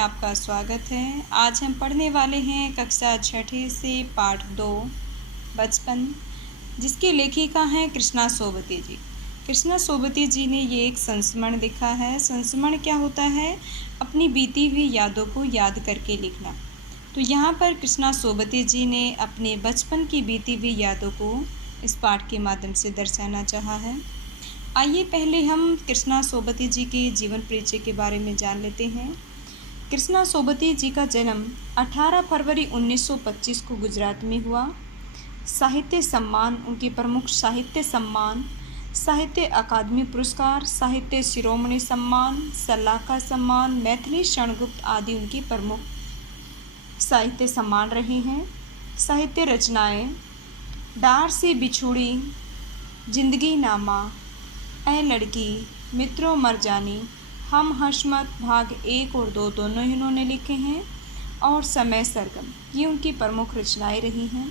आपका स्वागत है। आज हम पढ़ने वाले हैं कक्षा छठी से पाठ 2 बचपन, जिसकी लेखिका हैं कृष्णा सोबती जी। कृष्णा सोबती जी ने ये एक संस्मरण लिखा है। संस्मरण क्या होता है? अपनी बीती हुई यादों को याद करके लिखना। तो यहाँ पर कृष्णा सोबती जी ने अपने बचपन की बीती हुई यादों को इस पाठ के माध्यम से दर्शाना चाहा है। आइए पहले हम कृष्णा सोबती जी के जीवन परिचय के बारे में जान लेते हैं। कृष्णा सोबती जी का जन्म 18 फरवरी 1925 को गुजरात में हुआ। साहित्य सम्मान, उनके प्रमुख साहित्य सम्मान, साहित्य अकादमी पुरस्कार, साहित्य शिरोमणि सम्मान, सलाहकार सम्मान, मैथिली क्षणगुप्त आदि उनकी प्रमुख साहित्य सम्मान रहे हैं। साहित्य रचनाएं: डार से बिछुड़ी, जिंदगी नामा, ऐ लड़की, मित्रों मर जानी, हम हशमत भाग 1 और 2 दोनों ही उन्होंने लिखे हैं, और समय सरगम, ये उनकी प्रमुख रचनाएं रही हैं।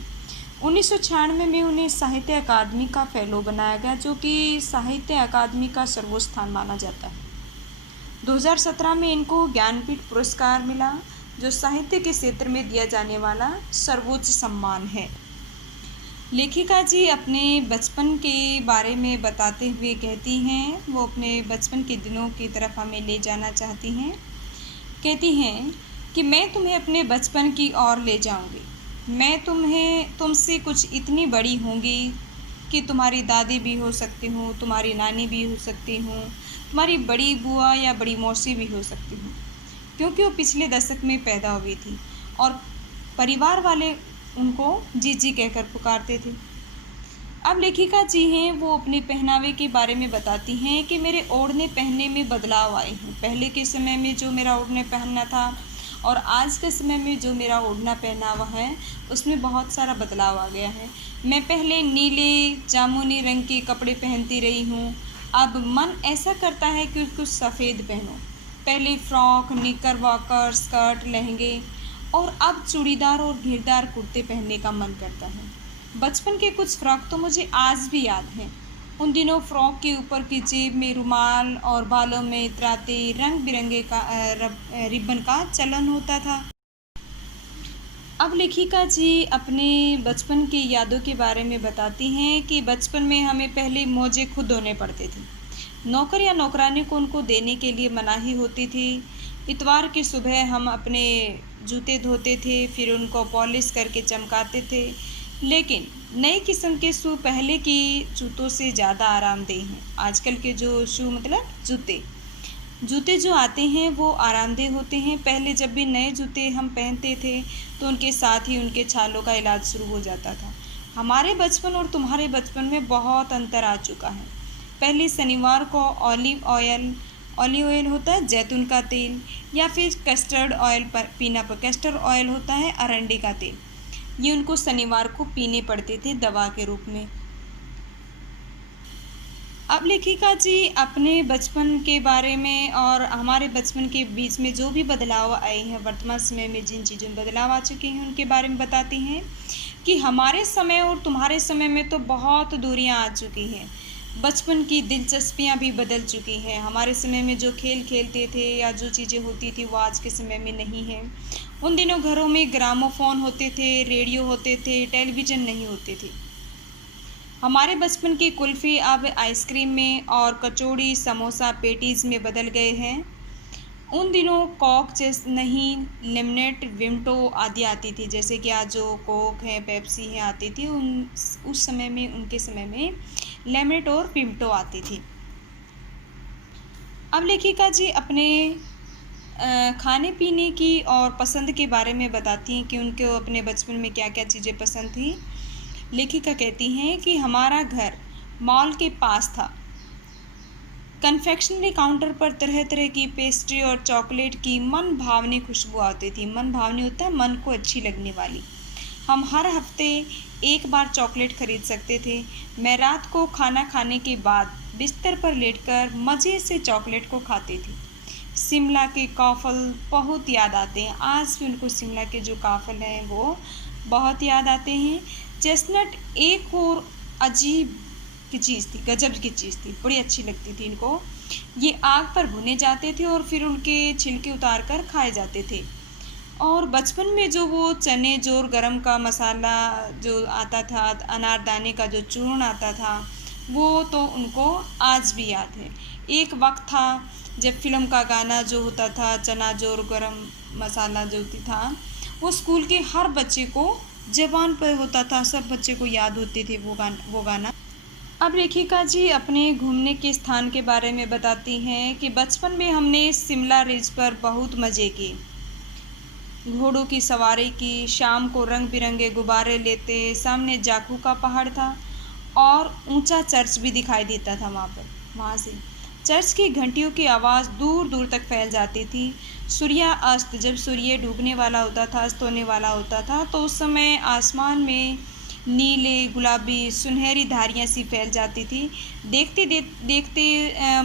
1996 में उन्हें साहित्य अकादमी का फेलो बनाया गया, जो कि साहित्य अकादमी का सर्वोच्च स्थान माना जाता है। 2017 में इनको ज्ञानपीठ पुरस्कार मिला, जो साहित्य के क्षेत्र में दिया जाने वाला सर्वोच्च सम्मान है। लेखिका जी अपने बचपन के बारे में बताते हुए कहती हैं, वो अपने बचपन के दिनों की तरफ हमें ले जाना चाहती हैं। कहती हैं कि मैं तुम्हें अपने बचपन की ओर ले जाऊंगी। मैं तुमसे कुछ इतनी बड़ी होंगी कि तुम्हारी दादी भी हो सकती हूँ, तुम्हारी नानी भी हो सकती हूँ, तुम्हारी बड़ी बुआ या बड़ी मौसी भी हो सकती हूँ, क्योंकि वो पिछले दशक में पैदा हुई थी और परिवार वाले उनको जीजी कहकर पुकारते थे। अब लेखिका जी हैं, वो अपने पहनावे के बारे में बताती हैं कि मेरे ओढ़ने पहनने में बदलाव आए हैं। पहले के समय में जो मेरा ओढ़ने पहनना था और आज के समय में जो मेरा ओढ़ना पहनावा है, उसमें बहुत सारा बदलाव आ गया है। मैं पहले नीले जामुनी रंग के कपड़े पहनती रही हूँ, अब मन ऐसा करता है कि कुछ सफ़ेद पहनो। पहले फ्रॉक, निकर वॉकर, स्कर्ट, लहंगे, और अब चूड़ीदार और घेरदार कुर्ते पहनने का मन करता है। बचपन के कुछ फ्रॉक तो मुझे आज भी याद हैं। उन दिनों फ्रॉक के ऊपर की जेब में रुमाल और बालों में इतराते रंग बिरंगे का रिबन का चलन होता था। अब लेखिका जी अपने बचपन की यादों के बारे में बताती हैं कि बचपन में हमें पहले मोजे खुद धोने पड़ते थे। नौकर या नौकरानी को उनको देने के लिए मनाही होती थी। इतवार की सुबह हम अपने जूते धोते थे, फिर उनको पॉलिश करके चमकाते थे। लेकिन नई किस्म के शू पहले की जूतों से ज़्यादा आरामदेह हैं। आजकल के जो शू मतलब जूते जो आते हैं वो आरामदेह होते हैं। पहले जब भी नए जूते हम पहनते थे तो उनके साथ ही उनके छालों का इलाज शुरू हो जाता था। हमारे बचपन और तुम्हारे बचपन में बहुत अंतर आ चुका है। पहले शनिवार को ऑलिव ऑयल होता है जैतून का तेल, या फिर कस्टर्ड ऑयल पर पीना पर कस्टर्ड ऑयल होता है अरंडी का तेल, ये उनको शनिवार को पीने पड़ते थे दवा के रूप में। अब लेखिका जी अपने बचपन के बारे में और हमारे बचपन के बीच में जो भी बदलाव आए हैं, वर्तमान समय में जिन चीज़ों में बदलाव आ चुके हैं उनके बारे में बताती हैं कि हमारे समय और तुम्हारे समय में तो बहुत दूरियां आ चुकी हैं। बचपन की दिलचस्पियां भी बदल चुकी हैं। हमारे समय में जो खेल खेलते थे या जो चीज़ें होती थी वो आज के समय में नहीं है। उन दिनों घरों में ग्रामोफोन होते थे, रेडियो होते थे, टेलीविज़न नहीं होते थे। हमारे बचपन की कुल्फ़ी अब आइसक्रीम में और कचौड़ी, समोसा, पेटीज़ में बदल गए हैं। उन दिनों कोक जैसे नहीं, लिमनेट, विमटो आदि आती थी, जैसे कि आज जो कोक है, पेप्सी है आती थी, उस समय में उनके समय में लेमनेट और विमटो आती थी। अब लेखिका जी अपने खाने पीने की और पसंद के बारे में बताती हैं कि उनको अपने बचपन में क्या क्या चीज़ें पसंद थी। लेखिका कहती हैं कि हमारा घर मॉल के पास था। कन्फेक्शनरी काउंटर पर तरह तरह की पेस्ट्री और चॉकलेट की मन भावनी खुशबू आती थी। मन भावनी होता है मन को अच्छी लगने वाली। हम हर हफ्ते एक बार चॉकलेट खरीद सकते थे। मैं रात को खाना खाने के बाद बिस्तर पर लेटकर मज़े से चॉकलेट को खाती थी। शिमला के काफ़ल बहुत याद आते हैं। आज भी उनको शिमला के जो काफ़ल हैं वो बहुत याद आते हैं। चेस्टनट एक और अजीब की चीज़ थी, गजब की चीज़ थी, बड़ी अच्छी लगती थी इनको। ये आग पर भुने जाते थे और फिर उनके छिलके उतार कर खाए जाते थे। और बचपन में जो वो चने जोर गरम का मसाला जो आता था, अनारदाने का जो चूर्ण आता था, वो तो उनको आज भी याद है। एक वक्त था जब फिल्म का गाना जो होता था, चना जोर गरम मसाला जो था, वो स्कूल के हर बच्चे को ज़बान पर होता था, सब बच्चे को याद होती थी वो गाना। अब लेखिका जी अपने घूमने के स्थान के बारे में बताती हैं कि बचपन में हमने शिमला रिज पर बहुत मज़े किए, घोड़ों की सवारी की, शाम को रंग बिरंगे गुब्बारे लेते, सामने जाखू का पहाड़ था और ऊंचा चर्च भी दिखाई देता था वहाँ से चर्च की घंटियों की आवाज़ दूर दूर तक फैल जाती थी। सूर्यास्त, जब सूर्य डूबने वाला होता था, अस्त होने वाला होता था, तो उस समय आसमान में नीले गुलाबी सुनहरी धारियाँ सी फैल जाती थी। देखते देखते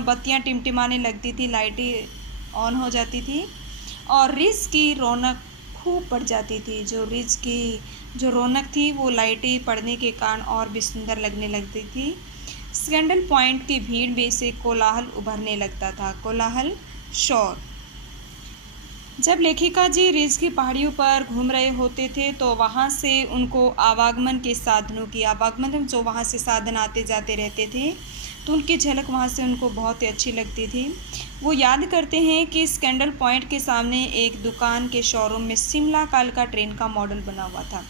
बत्तियाँ टिमटिमाने लगती थी, लाइटें ऑन हो जाती थी और रिज की रौनक खूब बढ़ जाती थी। जो रिज की जो रौनक थी वो लाइटें पड़ने के कारण और भी सुंदर लगने लगती थी। स्कैंडल पॉइंट की भीड़ में से कोलाहल उभरने लगता था, कोलाहल, शोर। जब लेखिका जी रिज की पहाड़ियों पर घूम रहे होते थे तो वहाँ से उनको आवागमन के साधनों की आवागमन जो वहाँ से साधन आते जाते रहते थे तो उनकी झलक वहाँ से उनको बहुत ही अच्छी लगती थी। वो याद करते हैं कि स्कैंडल पॉइंट के सामने एक दुकान के शोरूम में शिमला कालका ट्रेन का मॉडल बना हुआ था।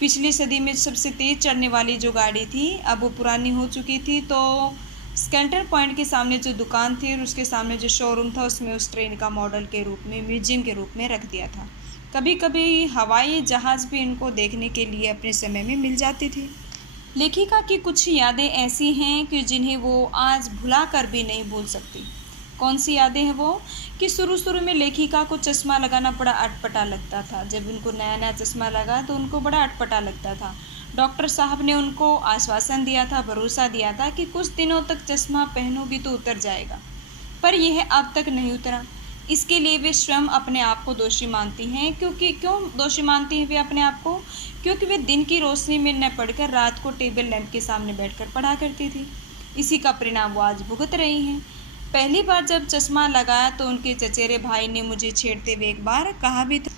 पिछली सदी में सबसे तेज़ चलने वाली जो गाड़ी थी अब वो पुरानी हो चुकी थी, तो स्कैंडल पॉइंट के सामने जो दुकान थी और उसके सामने जो शोरूम था उसमें उस ट्रेन का मॉडल के रूप में, म्यूजियम के रूप में रख दिया था। कभी कभी हवाई जहाज़ भी इनको देखने के लिए अपने समय में मिल जाते थे। लेखिका की कुछ यादें ऐसी हैं कि जिन्हें वो आज भुला कर भी नहीं भूल सकती। कौन सी यादें हैं वो? कि शुरू में लेखिका को चश्मा लगाना बड़ा अटपटा लगता था। जब उनको नया नया चश्मा लगा तो उनको बड़ा अटपटा लगता था। डॉक्टर साहब ने उनको आश्वासन दिया था, भरोसा दिया था कि कुछ दिनों तक चश्मा पहनोगी तो उतर जाएगा, पर यह अब तक नहीं उतरा। इसके लिए वे स्वयं अपने आप को दोषी मानती हैं। क्यों दोषी मानती हैं वे अपने आप को? क्योंकि वे दिन की रोशनी में न पढ़कर रात को टेबल लैंप के सामने बैठकर पढ़ा करती थी। इसी का परिणाम वो आज भुगत रही हैं। पहली बार जब चश्मा लगाया तो उनके चचेरे भाई ने मुझे छेड़ते हुए एक बार कहा भी था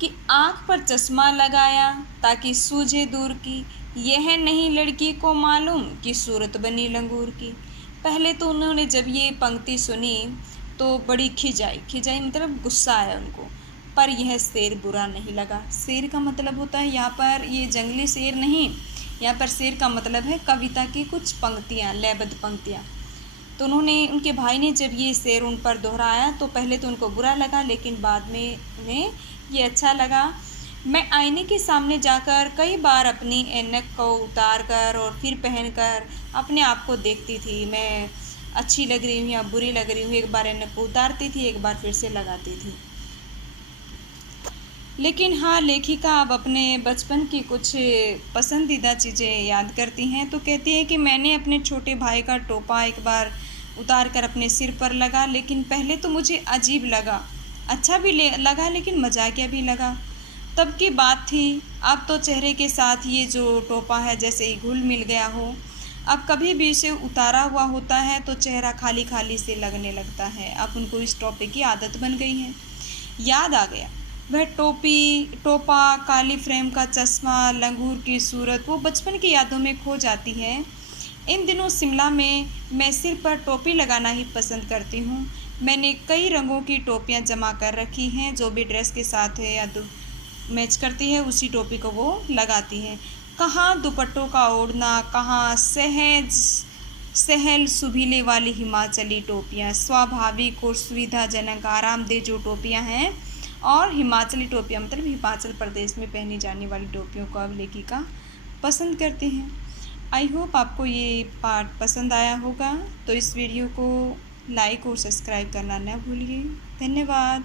कि आँख पर चश्मा लगाया ताकि सूझे दूर की, यह नहीं लड़की को मालूम कि सूरत बनी लंगूर की। पहले तो उन्होंने जब ये पंक्ति सुनी तो बड़ी खिजाई मतलब गुस्सा आया उनको, पर यह शेर बुरा नहीं लगा। शेर का मतलब होता है यहाँ पर ये जंगली शेर नहीं, यहाँ पर शेर का मतलब है कविता की कुछ पंक्तियाँ, लयबद्ध पंक्तियाँ। तो उनके भाई ने जब ये शेर उन पर दोहराया तो पहले तो उनको बुरा लगा, लेकिन बाद में उन्हें ये अच्छा लगा। मैं आईने के सामने जाकर कई बार अपनी ऐनक को उतार कर और फिर पहनकर अपने आप को देखती थी। मैं अच्छी लग रही हूँ या बुरी लग रही हूँ, एक बार ऐनक को उतारती थी, एक बार फिर से लगाती थी। लेकिन हाँ, लेखिका अब अपने बचपन की कुछ पसंदीदा चीज़ें याद करती हैं तो कहती है कि मैंने अपने छोटे भाई का टोपा एक बार उतार कर अपने सिर पर लगा, लेकिन पहले तो मुझे अजीब लगा, अच्छा भी लगा लेकिन मजाकिया भी लगा। तब की बात थी। अब तो चेहरे के साथ ये जो टोपा है जैसे ही घुल मिल गया हो। अब कभी भी इसे उतारा हुआ होता है तो चेहरा खाली खाली से लगने लगता है। अब उनको इस टोपे की आदत बन गई है। याद आ गया वह टोपा, काली फ्रेम का चश्मा, लंगूर की सूरत, वो बचपन की यादों में खो जाती है। इन दिनों शिमला में मैं सिर पर टोपी लगाना ही पसंद करती हूँ। मैंने कई रंगों की टोपियाँ जमा कर रखी हैं, जो भी ड्रेस के साथ है या मैच करती है उसी टोपी को वो लगाती है। कहाँ दुपट्टों का ओढ़ना, कहाँ सहल सुभीले वाली हिमाचली टोपियाँ, स्वाभाविक और सुविधाजनक आरामदेह जो टोपियाँ हैं, और हिमाचली टोपियाँ मतलब हिमाचल प्रदेश में पहनी जाने वाली टोपियों को अब लेखिका पसंद करते हैं। आई होप आपको ये पार्ट पसंद आया होगा, तो इस वीडियो को लाइक और सब्सक्राइब करना न भूलिए। धन्यवाद।